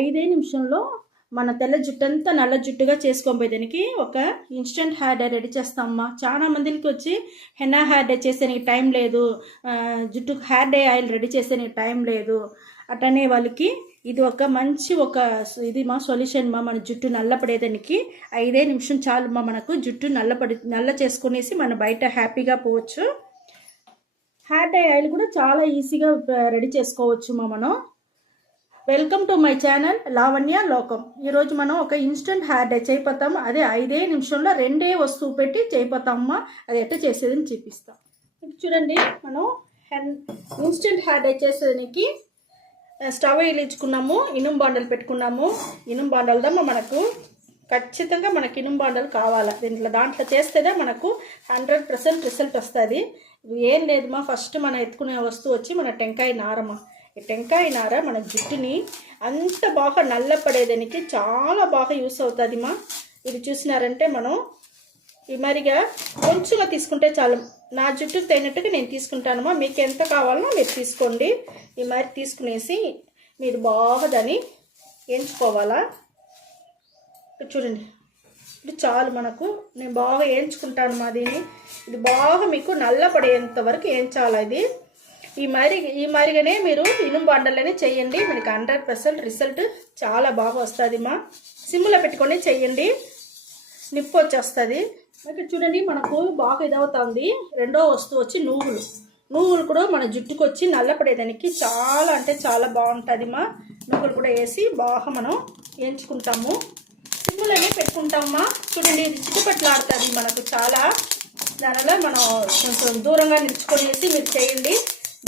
5 నిమిషంలో మన తెల్ల జుట్టంతా నల్ల జుట్టుగా చేసుకోబోయేదానికి ఒక ఇన్స్టెంట్ హెయిర్ డై రెడీ చేస్తామమ్మా. చాలా మందికి వచ్చి హెన్నా హెయిర్ డై చేసేనికి టైం లేదు, జుట్టు హెయిర్ డై ఆయిల్ రెడీ చేసేనికి టైం లేదు అటనే వాళ్ళకి ఇది ఒక మంచి ఇది మా సొల్యూషన్ మా. మన జుట్టు నల్లపడేదానికి 5 నిమిషం చాలు మా. మనకు జుట్టు నల్ల చేసుకునేసి మన బయట హ్యాపీగా పోవచ్చు. హెయిర్ డై ఆయిల్ కూడా చాలా ఈజీగా రెడీ చేసుకోవచ్చు మా మనం. Welcome to my channel Lavanya లోకం. ఈరోజు మనం ఒక ఇన్స్టెంట్ హెయిర్ డై చేయిపోతాం. అదే 5 నిమిషంలో 2 వస్తువు పెట్టి చేయిపోతామమ్మా. అది ఎట్లా చేసేదని చూపిస్తాం. చూడండి, మనం ఇన్స్టెంట్ హెయిర్ డై చేసేదానికి స్టవ్ వెలిగించుకున్నాము, ఇనుము బాండలు పెట్టుకున్నాము. ఇనుము బాండలదా మనకు ఖచ్చితంగా మనకి ఇనుము బాండలు కావాలి. దాంట్లో చేస్తేనే మనకు 100% రిజల్ట్ వస్తుంది. ఏం లేదుమా, ఫస్ట్ మనం ఎత్తుకునే వస్తువు వచ్చి మన టెంకాయ నారమ్మ. ఈ టెంకాయ నార మన జుట్టుని అంత బాగా నల్లపడేదానికి చాలా బాగా యూస్ అవుతుంది మా. ఇది చూసినారంటే మనం ఈ మరిగా కొంచెంగా తీసుకుంటే చాలు. నా జుట్టుకు తగినట్టుగా నేను తీసుకుంటానమ్మా. మీకు ఎంత కావాలనో మీరు తీసుకోండి. ఈ మరి తీసుకునేసి మీరు బాగా దాన్ని వేయించుకోవాలా. చూడండి, ఇది చాలు మనకు. నేను బాగా వేయించుకుంటాను మా దీన్ని. ఇది బాగా మీకు నల్లపడేంత వరకు వేయించాలి. ఇది ఈ మరిగానే మీరు ఇనుము బాండలనే చేయండి. మనకి 100% రిజల్ట్ చాలా బాగా వస్తుంది మా. సిమ్లో పెట్టుకొని చెయ్యండి, నిప్పు వచ్చేస్తుంది. ఇక్కడ చూడండి, మనకు బాగా ఇదవుతుంది. రెండో వస్తువు వచ్చి నువ్వులు కూడా మన జుట్టుకు వచ్చి నల్లపడేదానికి చాలా అంటే చాలా బాగుంటుంది మా. నువ్వులు కూడా వేసి బాగా మనం వేయించుకుంటాము. సిమ్లోనే పెట్టుకుంటామా. చూడండి, ఇది చిటపట్లాడుతుంది మనకు చాలా. దానివల్ల మనం కొంచెం దూరంగా నిలుచుకొనేసి మీరు చేయండి.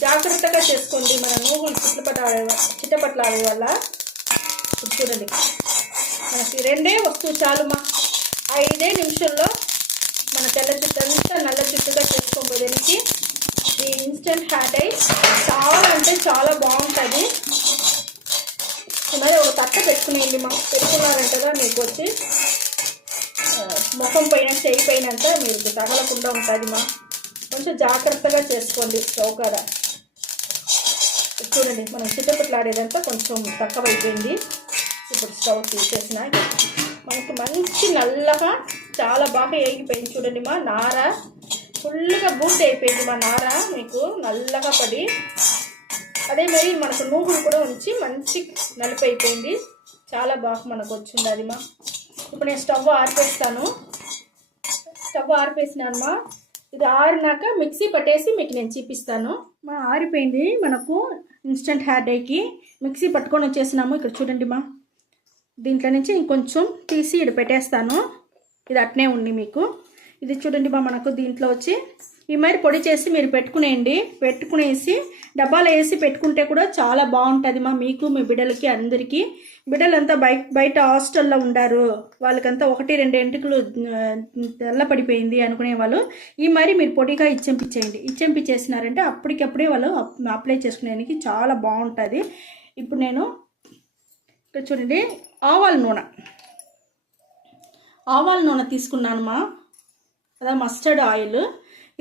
జాగ్రత్తగా చేసుకోండి. మన నువ్వులు చిటపట్లాడే వల్ల. చూడండి, మనకి 2 వస్తువు చాలుమా. 5 నిమిషంలో మన తెల్ల జుట్టు అంతా నల్ల జుట్టుగా చేసుకోబోయేదానికి ఈ ఇన్స్టెంట్ హెయిర్ డై చాలా అంటే చాలా బాగుంటుంది. మరి ఒక తట్ట పెట్టుకునేయండి మా. పెట్టుకున్నారంటగా మీకు వచ్చి ముఖం పైన చేయి పైన అంతా మీకు తగలకుండా ఉంటుంది మా. కొంచెం జాగ్రత్తగా చేసుకోండి స్టవ్ కాడ. చూడండి, మనం చిట్టపట్లాడేదంతా కొంచెం తక్కువైపోయింది. ఇప్పుడు స్టవ్ తీసేసిన మనకు మంచి నల్లగా చాలా బాగా వేగిపోయింది. చూడండి మా, నార ఫుల్గా బూట్ అయిపోయింది మా. నార మీకు నల్లగా పడి అదే మరి మనకు నువ్వులు కూడా ఉంచి మంచి నలుపు అయిపోయింది. చాలా బాగా మనకు వచ్చింది అది మా. ఇప్పుడు నేను స్టవ్ ఆరిపేస్తాను. స్టవ్ ఆరిపేసినాను మా. ఇది ఆరినాక మిక్సీ పట్టేసి మీకు నేను చూపిస్తాను మా. ఆరిపోయింది మనకు ఇన్స్టెంట్ హెయిర్ డైకి. మిక్సీ పట్టుకొని వచ్చేసినాము. ఇక్కడ చూడండి మా, దీంట్లో నుంచి ఇంకొంచెం తీసి ఇక్కడ పెట్టేస్తాను. ఇది అట్నే ఉంది మీకు. ఇది చూడండి మా, మనకు దీంట్లో వచ్చి ఈ మరి పొడి చేసి మీరు పెట్టుకునేసి డబ్బాలో వేసి పెట్టుకుంటే కూడా చాలా బాగుంటుంది మా. మీకు మీ బిడ్డలకి అందరికీ. బిడ్డలంతా బయట హాస్టల్లో ఉండారు, వాళ్ళకంతా 1-2 ఎంటుకలు తెల్లపడిపోయింది అనుకునే వాళ్ళు ఈ మరి మీరు పొడిగా ఇచ్చెంపించేసినారంటే అప్పటికప్పుడే వాళ్ళు అప్లై చేసుకునేదానికి చాలా బాగుంటుంది. ఇప్పుడు నేను ఇక్కడ చూడండి, ఆవాల నూనె తీసుకున్నాను మా. అదే మస్టర్డ్ ఆయిల్.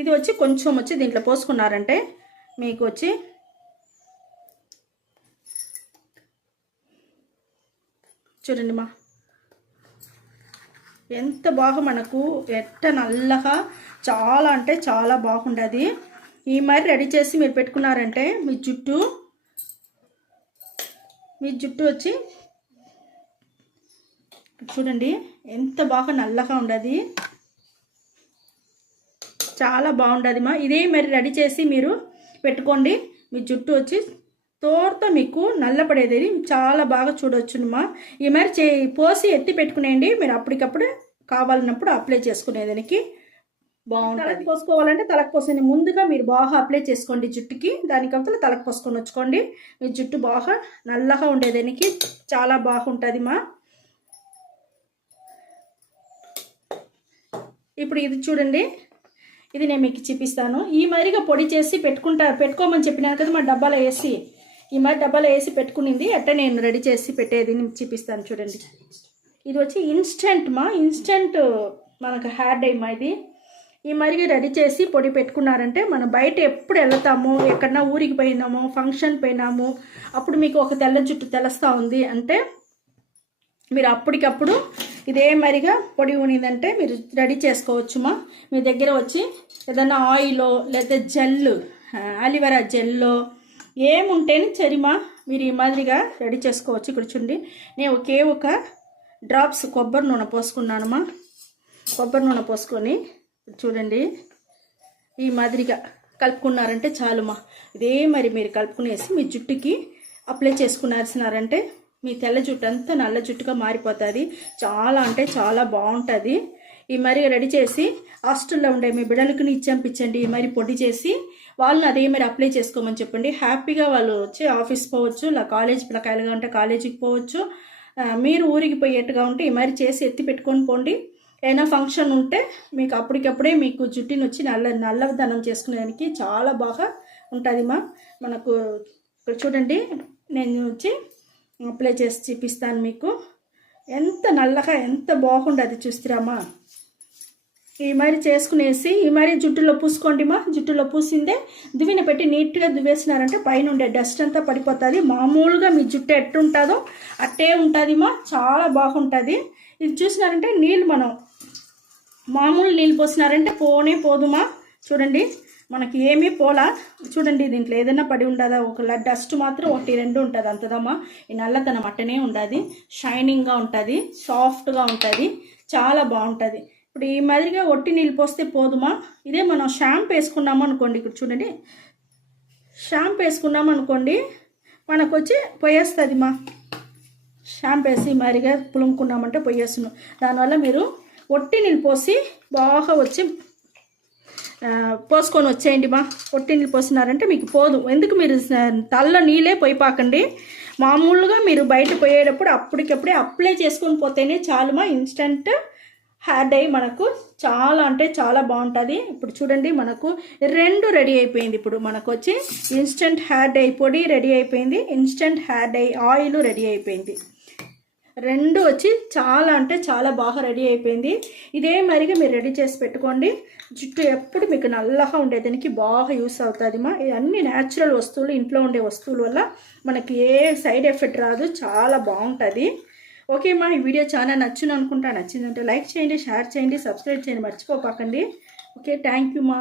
ఇది వచ్చి కొంచెం వచ్చి దీంట్లో పోసుకున్నారంటే మీకు వచ్చి చూడండి మా, ఎంత బాగా మనకు నల్లగా చాలా అంటే చాలా బాగుంటుంది. ఈ మరి రెడీ చేసి మీరు పెట్టుకున్నారంటే మీ జుట్టు వచ్చి చూడండి ఎంత బాగా నల్లగా ఉండదు. చాలా బాగుంటుంది మా. ఇదే మరి రెడీ చేసి మీరు పెట్టుకోండి. మీ జుట్టు వచ్చి తోడుతో మీకు నల్లపడేది చాలా బాగా చూడవచ్చు మా. ఈ మరి పోసి ఎత్తి పెట్టుకునేయండి. మీరు అప్పటికప్పుడు కావాలన్నప్పుడు అప్లై చేసుకునేదానికి బాగుంటుంది. తలకు పోసుకోవాలంటే తలకు పోసుకుని ముందుగా మీరు బాగా అప్లై చేసుకోండి జుట్టుకి. దానికంతా తలకు పోసుకొని వచ్చుకోండి. మీ జుట్టు బాగా నల్లగా ఉండేదానికి చాలా బాగుంటుంది మా. ఇప్పుడు ఇది చూడండి, ఇది నేను మీకు చూపిస్తాను. ఈ మరిగా పొడి చేసి పెట్టుకోమని చెప్పినాను కదా మా. డబ్బాలో వేసి ఈ మరి డబ్బాలో వేసి పెట్టుకునింది అట్ట నేను రెడీ చేసి పెట్టేది చూపిస్తాను. చూడండి, ఇది వచ్చి ఇన్స్టెంట్ మా. ఇన్స్టెంట్ మనకు హెయిర్ డై మా. ఇది ఈ మరిగి రెడీ చేసి పొడి పెట్టుకున్నారంటే మనం బయట ఎప్పుడు వెళ్తాము, ఎక్కడన్నా ఊరికి పోయినాము, ఫంక్షన్ పోయినాము, అప్పుడు మీకు ఒక తెల్ల జుట్టు తెలుస్తూ ఉంది అంటే మీరు అప్పటికప్పుడు ఇదే మరిగా పొడి ఉన్నదంటే మీరు రెడీ చేసుకోవచ్చుమా. మీ దగ్గర వచ్చి ఏదైనా ఆయిలో లేదా జెల్లు, అలివెరా జెల్లో ఏముంటేనే సరిమా మీరు ఈ మాదిరిగా రెడీ చేసుకోవచ్చు. ఇక్కడ చూడండి నేను ఒకే ఒక డ్రాప్స్ కొబ్బరి నూనె పోసుకున్నానమ్మా. కొబ్బరి నూనె పోసుకొని చూడండి ఈ మాదిరిగా కలుపుకున్నారంటే చాలుమా. ఇదే మరి మీరు కలుపుకునేసి మీ జుట్టుకి అప్లై చేసుకున్నారంటే మీ తెల్ల జుట్టు అంతా నల్ల జుట్టుగా మారిపోతుంది. చాలా అంటే చాలా బాగుంటుంది. ఈ మరి రెడీ చేసి హాస్టల్లో ఉండే మీ బిడ్డలకు ఇచ్చాంపించండి. ఈ మరి పొడి చేసి వాళ్ళని అదే మరి అప్లై చేసుకోమని చెప్పండి. హ్యాపీగా వాళ్ళు వచ్చి ఆఫీస్ పోవచ్చు, ఇలా కాలేజ్ పిల్లకాయలుగా ఉంటే కాలేజీకి పోవచ్చు. మీరు ఊరికి పోయేట్టుగా ఉంటే ఈ మరి చేసి ఎత్తి పెట్టుకొని పోండి. ఏదైనా ఫంక్షన్ ఉంటే మీకు అప్పటికప్పుడే మీకు జుట్టుని వచ్చి నల్లదనం చేసుకునేదానికి చాలా బాగా ఉంటుంది మా. మనకు ఇక్కడ చూడండి నేను వచ్చి అప్లై చేసి చూపిస్తాను మీకు. ఎంత నల్లగా ఎంత బాగుండదు చూస్తారామా. ఈ మరి చేసుకునేసి ఈ మరి జుట్టులో పూసుకోండి మా. జుట్టులో పూసిందే దువ్విన పెట్టి నీట్గా దువ్వేసినారంటే పైన ఉండే డస్ట్ అంతా పడిపోతుంది. మామూలుగా మీ జుట్టు ఎట్టుంటుందో అట్టే ఉంటుంది మా. చాలా బాగుంటుంది. ఇది చూసినారంటే నీళ్ళు మనం మామూలు నీళ్ళు పోసినారంటే పోనే పోదుమా. చూడండి మనకి ఏమీ పోలా. చూడండి దీంట్లో ఏదైనా పడి ఉండదా, ఒక డస్ట్ మాత్రం 1-2 ఉంటుంది అంతదమ్మా. ఈ నల్లదనం అట్టనే ఉంటుంది, షైనింగ్గా ఉంటుంది, సాఫ్ట్గా ఉంటుంది, చాలా బాగుంటుంది. ఇప్పుడు ఈ మాదిరిగా ఒట్టి నీళ్ళు పోస్తే పోదుమా. ఇదే మనం షాంపూ వేసుకున్నాము అనుకోండి, ఇక్కడ చూడండి షాంపూ వేసుకున్నాము అనుకోండి మనకు వచ్చి పోయేస్తుంది మా. షాంపూ వేసి మరిగా పులుముకున్నామంటే పోయేస్తున్నాం. దానివల్ల మీరు ఒట్టి నీళ్ళు పోసి బాగా వచ్చి పోసుకొని వచ్చేయండి మా. ఒట్టి నీళ్ళు పోసినారంటే మీకు పోదు. ఎందుకు మీరు తల్ల నీళ్ళే పోయిపాకండి. మామూలుగా మీరు బయట పోయేటప్పుడు అప్పటికప్పుడే అప్లై చేసుకొని పోతేనే చాలుమా. ఇన్స్టెంట్ హెయిర్ డై మనకు చాలా అంటే చాలా బాగుంటుంది. ఇప్పుడు చూడండి మనకు 2 రెడీ అయిపోయింది. ఇప్పుడు మనకు వచ్చి ఇన్స్టెంట్ హెయిర్ డై పొడి రెడీ అయిపోయింది, instant hair dye oil ready అయిపోయింది. 2 వచ్చి చాలా అంటే చాలా బాగా రెడీ అయిపోయింది. ఇదే మరిగా మీరు రెడీ చేసి పెట్టుకోండి. జుట్టు ఎప్పుడు మీకు నల్లగా ఉండేదానికి బాగా యూస్ అవుతుంది మా. ఇవన్నీ న్యాచురల్ వస్తువులు, ఇంట్లో ఉండే వస్తువుల వల్ల మనకి ఏ సైడ్ ఎఫెక్ట్ రాదు, చాలా బాగుంటుంది. ఓకే మా, ఈ వీడియో చాలా నచ్చింది అనుకుంటా. నచ్చిందంటే లైక్ చేయండి, షేర్ చేయండి, సబ్స్క్రైబ్ చేయండి మర్చిపోకండి. ఓకే, థ్యాంక్ యూ మా.